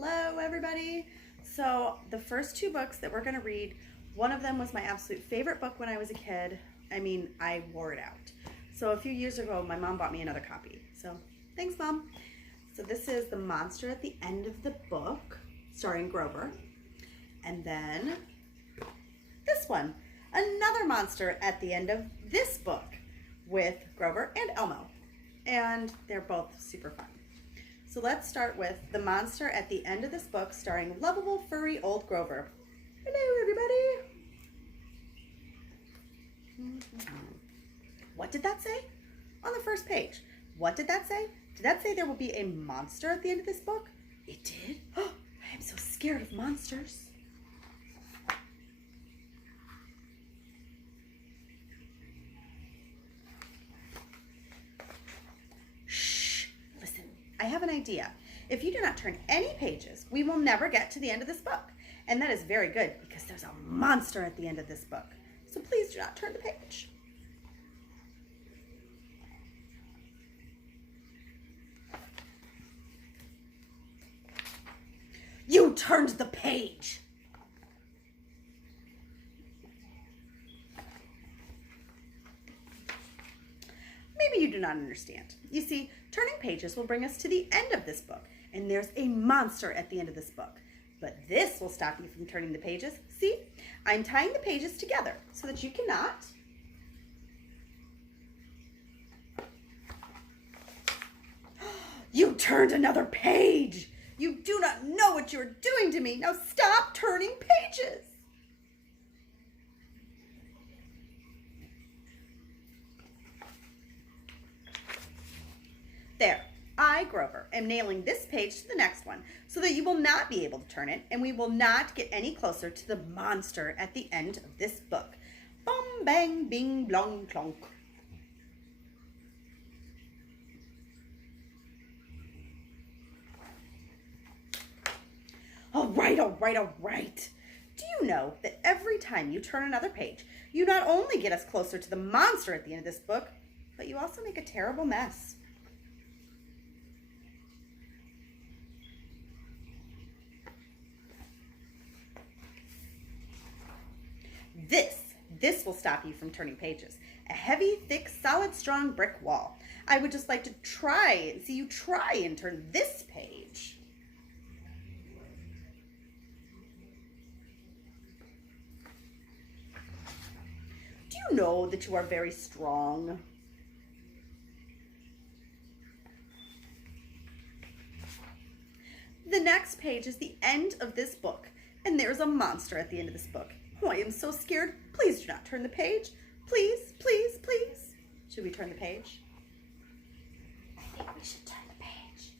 Hello, everybody. So the first two books that we're going to read, one of them was my absolute favorite book when I was a kid. I mean, I wore it out. So a few years ago, my mom bought me another copy. So thanks, Mom. So this is The Monster at the End of the Book, starring Grover. And then this one, another monster at the end of this book with Grover and Elmo. And they're both super fun. So let's start with The Monster at the End of this book, starring lovable furry old Grover. Hello, everybody. What did that say? On the first page. What did that say? Did that say there will be a monster at the end of this book? It did? Oh, I am so scared of monsters. I have an idea. If you do not turn any pages, we will never get to the end of this book. And that is very good because there's a monster at the end of this book. So please do not turn the page. You turned the page. Maybe you do not understand. You see, turning pages will bring us to the end of this book, and there's a monster at the end of this book. But this will stop you from turning the pages. See, I'm tying the pages together so that you cannot. You turned another page. You do not know what you're doing to me. Now stop turning pages. There, I, Grover, am nailing this page to the next one so that you will not be able to turn it and we will not get any closer to the monster at the end of this book. Bum, bang, bing, blong, clonk. All right. Do you know that every time you turn another page, you not only get us closer to the monster at the end of this book, but you also make a terrible mess. This will stop you from turning pages. A heavy, thick, solid, strong brick wall. I would just like to see you try and turn this page. Do you know that you are very strong? The next page is the end of this book, and there's a monster at the end of this book. Oh, I am so scared. Please do not turn the page. Please, please, please. Should we turn the page? I think we should turn the page.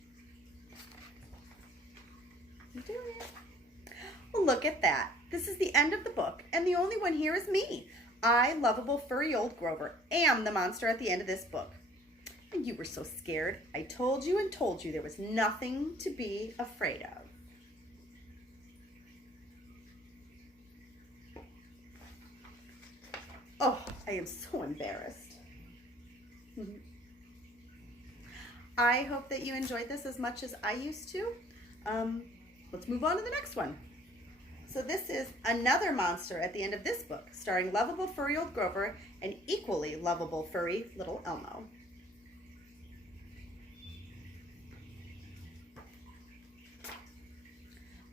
I'm doing it. Well, look at that. This is the end of the book, and the only one here is me. I, lovable furry old Grover, am the monster at the end of this book. And you were so scared. I told you and told you there was nothing to be afraid of. Oh, I am so embarrassed. I hope that you enjoyed this as much as I used to. Let's move on to the next one. So this is another monster at the end of this book, starring lovable furry old Grover and equally lovable furry little Elmo.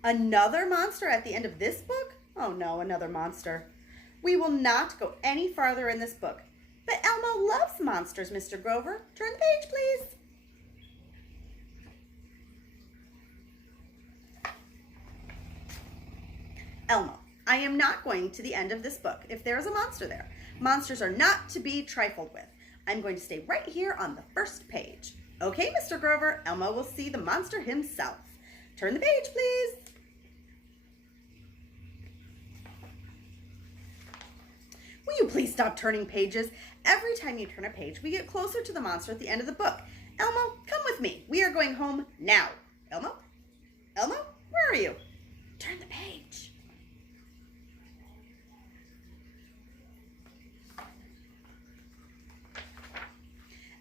Another monster at the end of this book? Oh no, another monster. We will not go any farther in this book. But Elmo loves monsters, Mr. Grover. Turn the page, please. Elmo, I am not going to the end of this book if there is a monster there. Monsters are not to be trifled with. I'm going to stay right here on the first page. Okay, Mr. Grover, Elmo will see the monster himself. Turn the page, please. Will you please stop turning pages? Every time you turn a page, we get closer to the monster at the end of the book. Elmo, come with me. We are going home now. Elmo? Elmo? Where are you? Turn the page.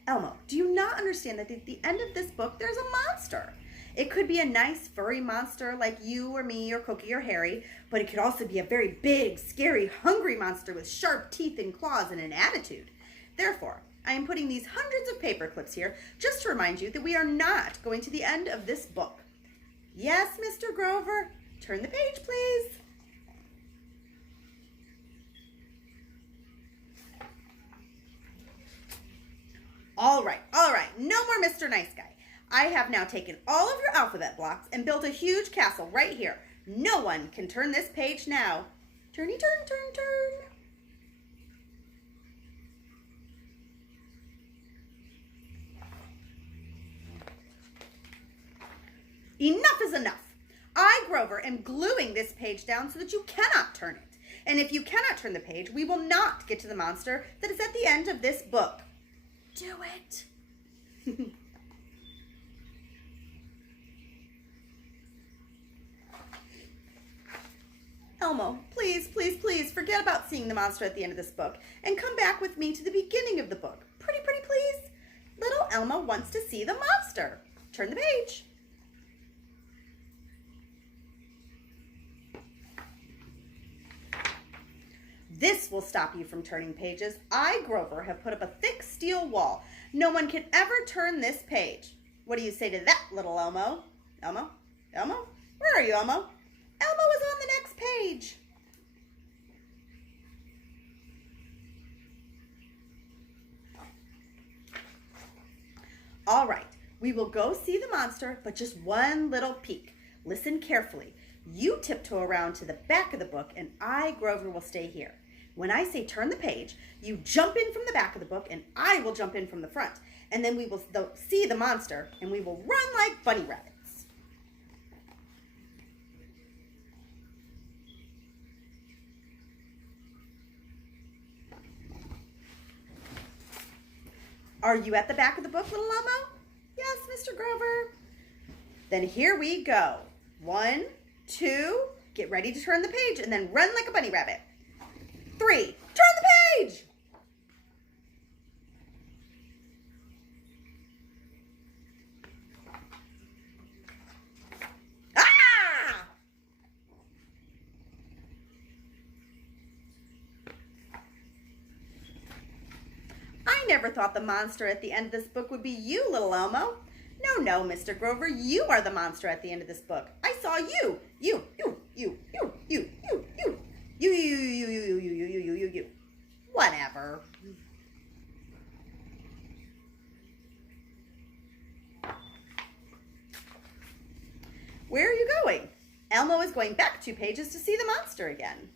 Elmo, do you not understand that at the end of this book, there's a monster? It could be a nice furry monster like you or me or Cookie or Harry, but it could also be a very big, scary, hungry monster with sharp teeth and claws and an attitude. Therefore, I am putting these hundreds of paper clips here just to remind you that we are not going to the end of this book. Yes, Mr. Grover, turn the page, please. All right, no more Mr. Nice Guy. I have now taken all of your alphabet blocks and built a huge castle right here. No one can turn this page now. Turny, turn, turn, turn. Enough is enough. I, Grover, am gluing this page down so that you cannot turn it. And if you cannot turn the page, we will not get to the monster that is at the end of this book. Do it. Elmo, please, please, please forget about seeing the monster at the end of this book and come back with me to the beginning of the book. Pretty, please. Little Elmo wants to see the monster. Turn the page. This will stop you from turning pages. I, Grover, have put up a thick steel wall. No one can ever turn this page. What do you say to that, little Elmo? Elmo? Elmo? Where are you, Elmo? Elmo is on the next page. All right, we will go see the monster, but just one little peek. Listen carefully. You tiptoe around to the back of the book, and I, Grover, will stay here. When I say turn the page, you jump in from the back of the book, and I will jump in from the front. And then we will see the monster, and we will run like bunny rabbits. Are you at the back of the book, little Elmo? Yes, Mr. Grover. Then here we go. 1, 2, get ready to turn the page, and then run like a bunny rabbit. 3, turn the page! Ah! I never thought the monster at the end of this book would be you, little Elmo. No, Mr. Grover, you are the monster at the end of this book. I saw you. You. Whatever. Where are you going? Elmo is going back 2 pages to see the monster again.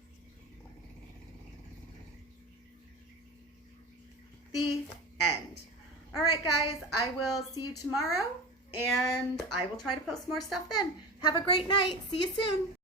The end. All right, guys, I will see you tomorrow, and I will try to post more stuff then. Have a great night. See you soon.